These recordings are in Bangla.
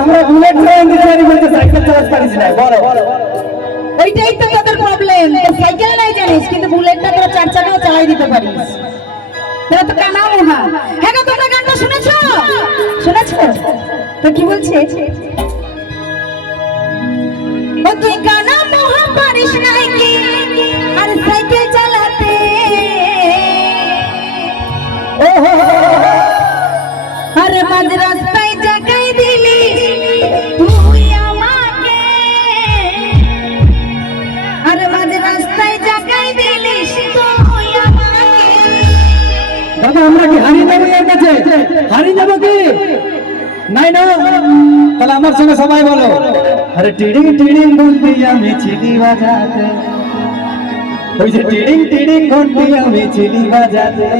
আমরা বুলেট চালাতে জানি বলতে সাইকেল চালাতে পারিস না বলো ওইটাই তো তোদের প্রবলেম সাইকেল নাই জানিস কিন্তু বুলেটটা তোরা চার চাকাও চালাই দিতে পারিস তোরা তো কানা মোহা হ্যাঁ গো তোমরা গানটা শুনেছো শুনেছো তো কি বলছে ও তুই কানা মোহা পারিস নাই কি আর সাইকেল চালাতে ওহো আরে মাঝ রাস্তায় জাগাই দিলি তুই আমাকে আরে মাঝ রাস্তায় জাগাই দিলিস তুই আমাকে দাদা আমরা কি হারিয়ে যাবো এর কাছে হারিয়ে যাবো কি নাই না তাহলে আমার সঙ্গে সবাই বলো আরে টিডিং টিডিং ঘন্টি আমি চিনি বাজাতে ওই যে টিডিং টিডিং ঘন্টি আমি চিনি বাজাতে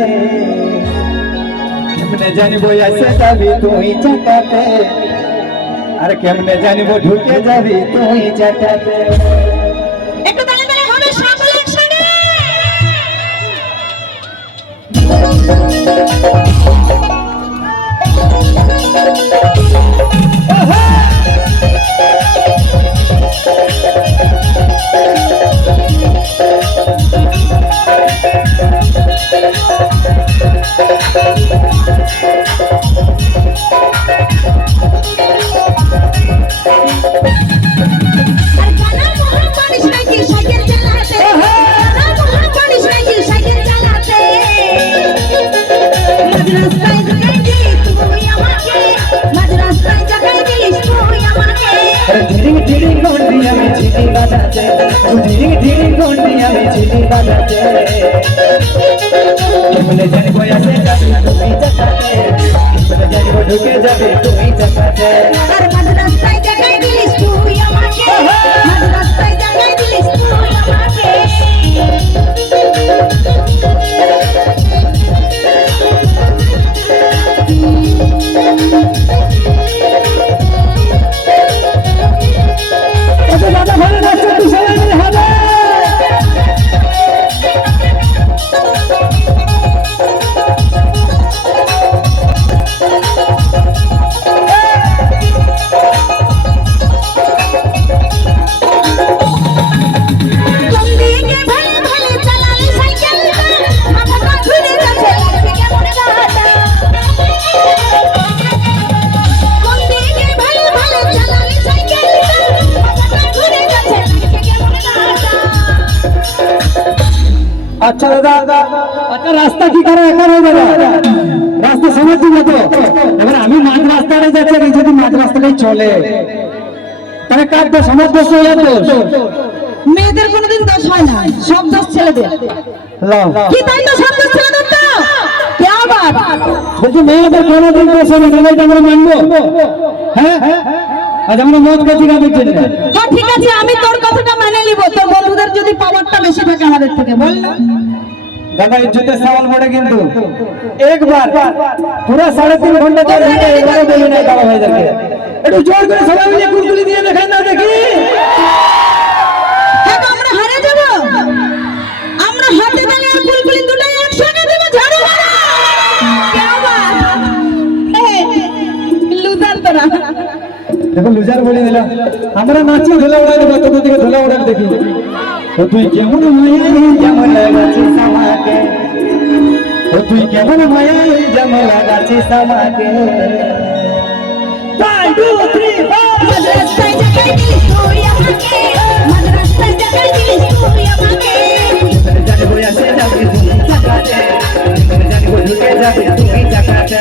কেমনে জানিব এসে যাবি তুই চাকাতে আরে কেমনে জানিব ঢুকে যাবি তুই চাকাতে একটু দাঁড়িয়ে দাঁড়িয়ে হবে সকলে একসঙ্গে धिरिंग धिरिंग घंटी আমি চিনি বাজাতে ধিরিंग ধিরিंग ঘন্টি আমি চিনি বাজাতে কেমনে জানিব এসে যাবি তুই চাকাতে কেমনে জানিব ঢুকে যাবি তুই চাকাতে আর মাঝ রাস্তায় জাগাই দিলিস তুই আমাকে মাঝ রাস্তায় জাগাই দিলিস তুই আমাকে দাদা ভালো নাচো তুই সবাই মিলে হবে अच्छा दादा अच्छा रास्ता की करे একা হয়ে যাবে রাস্তা সমঝ না তো এবার আমি মাঝ রাস্তায় যাচ্ছি আর যদি মাঝ রাস্তায় চলে তাহলে কার তো সমাজ দোষ হয়ে যাবে মেয়েদের কোনোদিন দোষ হয় না সব দোষ ছেলেদের কি তাই তো সব দোষ ছেলেদের তো কি আবার বলছি মেয়েদের কোনোদিন দোষ হয় না এটা আমরা মানবো হ্যাঁ আজ আমরা মত কাছি না দিচ্ছি হ্যাঁ ঠিক আছে আমি তোর কথাটা মানে নিব তোর বন্ধুদের যদি পাওয়ারটা বেশি থাকে আমাদের থেকে বল না दादा इज्जतेर सवाल पड़े किंतु एक बार पूरा 3.5 घंटा तक एकबारे बोली ना गावा হয়ে যাবে একটু জোর করে সবাই মিলে কুলকুলি দিয়ে দেখান না দেখি হ্যাঁ আমরা হারে যাব আমরা হাতে তালে আর কুলকুলি দুটাই একসঙ্গে দেব ঝাড়ু মারা কি বাত লুজার তোরা দেখো লুজার বলে দিলাম আমরা নাচি ধুলা উড়াই দেব তোদের দিকে ধুলা উড়াই দেখি ও তুই কেমন মায়াই যেমন লাগাছিস আমাকে ও তুই কেমন মায়াই যেমন লাগাছিস আমাকে 1 2 3 মাদ্রাসায় জাগাই দিলিস তুই আমাকে মাদ্রাসায় জাগাই দিলিস তুই আমাকে জানি বই আসে যাবে তুই চাকাতে জানি বই ঢুকে যাবে তুই চাকাতে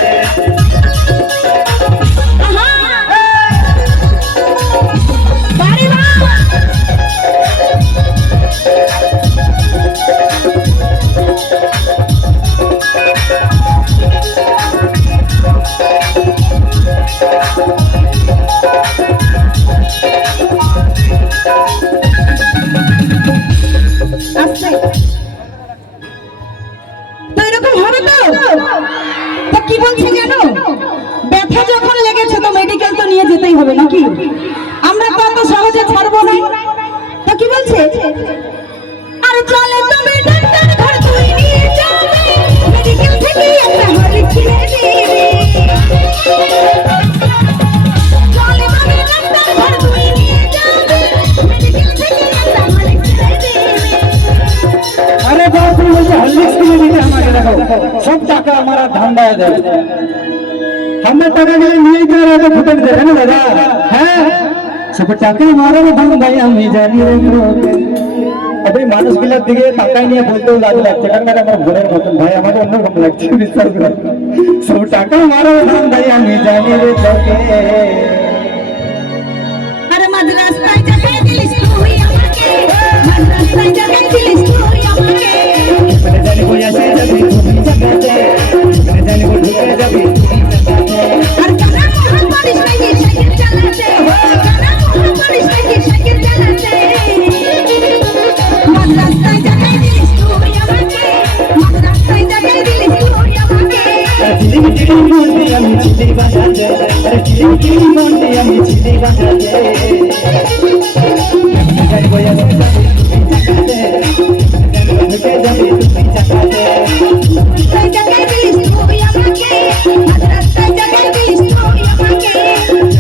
বাড়ি বা কি বলছে জানো ব্যথা যখন লেগেছে তো মেডিকেল তো নিয়ে যেতেই হবে নাকি আমরা তো এত সহজে ছাড়বো না তো কি বলছে আরে চলে তুমি ডাক্তার ঘর তুই নিয়ে যাবে মেডিকেল থেকে একটা হলি ছিঁড়ে দিবি চলে সব টাকা আমার আর ধান্দায় দেয় আমার টাকা গেলে নিয়ে গিয়ে আর ফুটে দেবে না দাদা হ্যাঁ সব টাকা মারার ধান্দায় আমি জানি রে এই মানুষগুলোর দিকে তাকাই নিয়ে বলতেও লাজ লাগছে কারণ আমার বোনের মতন ভাই আমাকে অন্যরকম লাগছে বিশ্বাস করে সব টাকা মারার ধান্দায় আমি জানি রে তোকে আরে মাঝ রাস্তায় যাবে দিলিস তুই আমাকে মাঝ রাস্তায় যাবে দিলিস তুই আমাকে মানে জানি বই আসে যাবি তুমি জায়গাতে মানে জানি বই ঢুকে যাবি আর কানা মোহন পালিশ নাকি সাইকেল চালাতে কানা মোহন পালিশ নাকি সাইকেল চালাতে মাঝ রাস্তায় যাবে দিলিস তুই আমাকে মাঝ রাস্তায় যাবে দিলিস তুই আমাকে চিলি চিলি বলতে আমি চিলি বাজাতে আরে চিলি চিলি বলতে আমি চিলি বাজাতে জানি বই আসে যাবি তুমি জায়গাতে জানি বই ঢুকে যাবি তুমি জায়গাতে রাস্তায় যাবে দিলিস তুই আমাকে মাঝ রাস্তায় যাবে দিলিস তুই আমাকে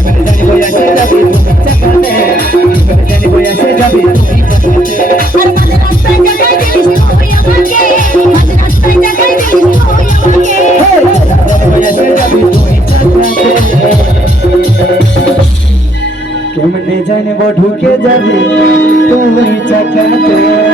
মানে জানি বই আসে যাবি তুমি জায়গাতে মানে জানি বই আসে যাবি তুমি জায়গাতে আর মাঝ রাস্তায় যাবে দিলিস তুই আমাকে মাঝ রাস্তায় যাবে দিলিস তুই আমাকে কেমনে জানবো ঢুকে যাবি তুমি চাকাতে